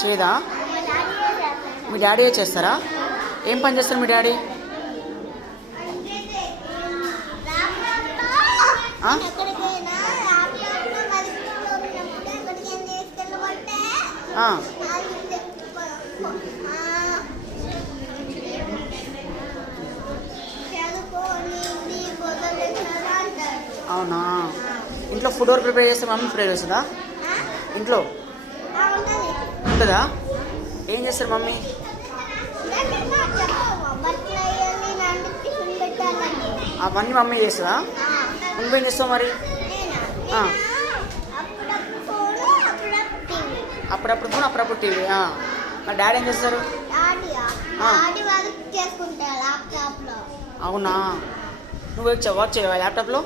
చేయదా? మీ daddy చేస్తారా? ఏం పని చేస్తారు మీ డాడీ? అవునా? ఇంట్లో ఫుడ్ ఎవరు ప్రిపేర్ చేస్తే మమ్మీ ప్రిపేర్ చేస్తుందా? ఇంట్లో ఉంటుందా? ఏం చేస్తారు మమ్మీ? అవన్నీ మమ్మీ చేస్తుందా? నువ్వేం చేస్తావు మరి? అప్పుడప్పుడు ఫోన్, అప్పుడప్పుడు టీవీ. మరి డాడీ ఏం చేస్తారు? అవునా? నువ్వు వర్క్ చేయవా ల్యాప్టాప్లో?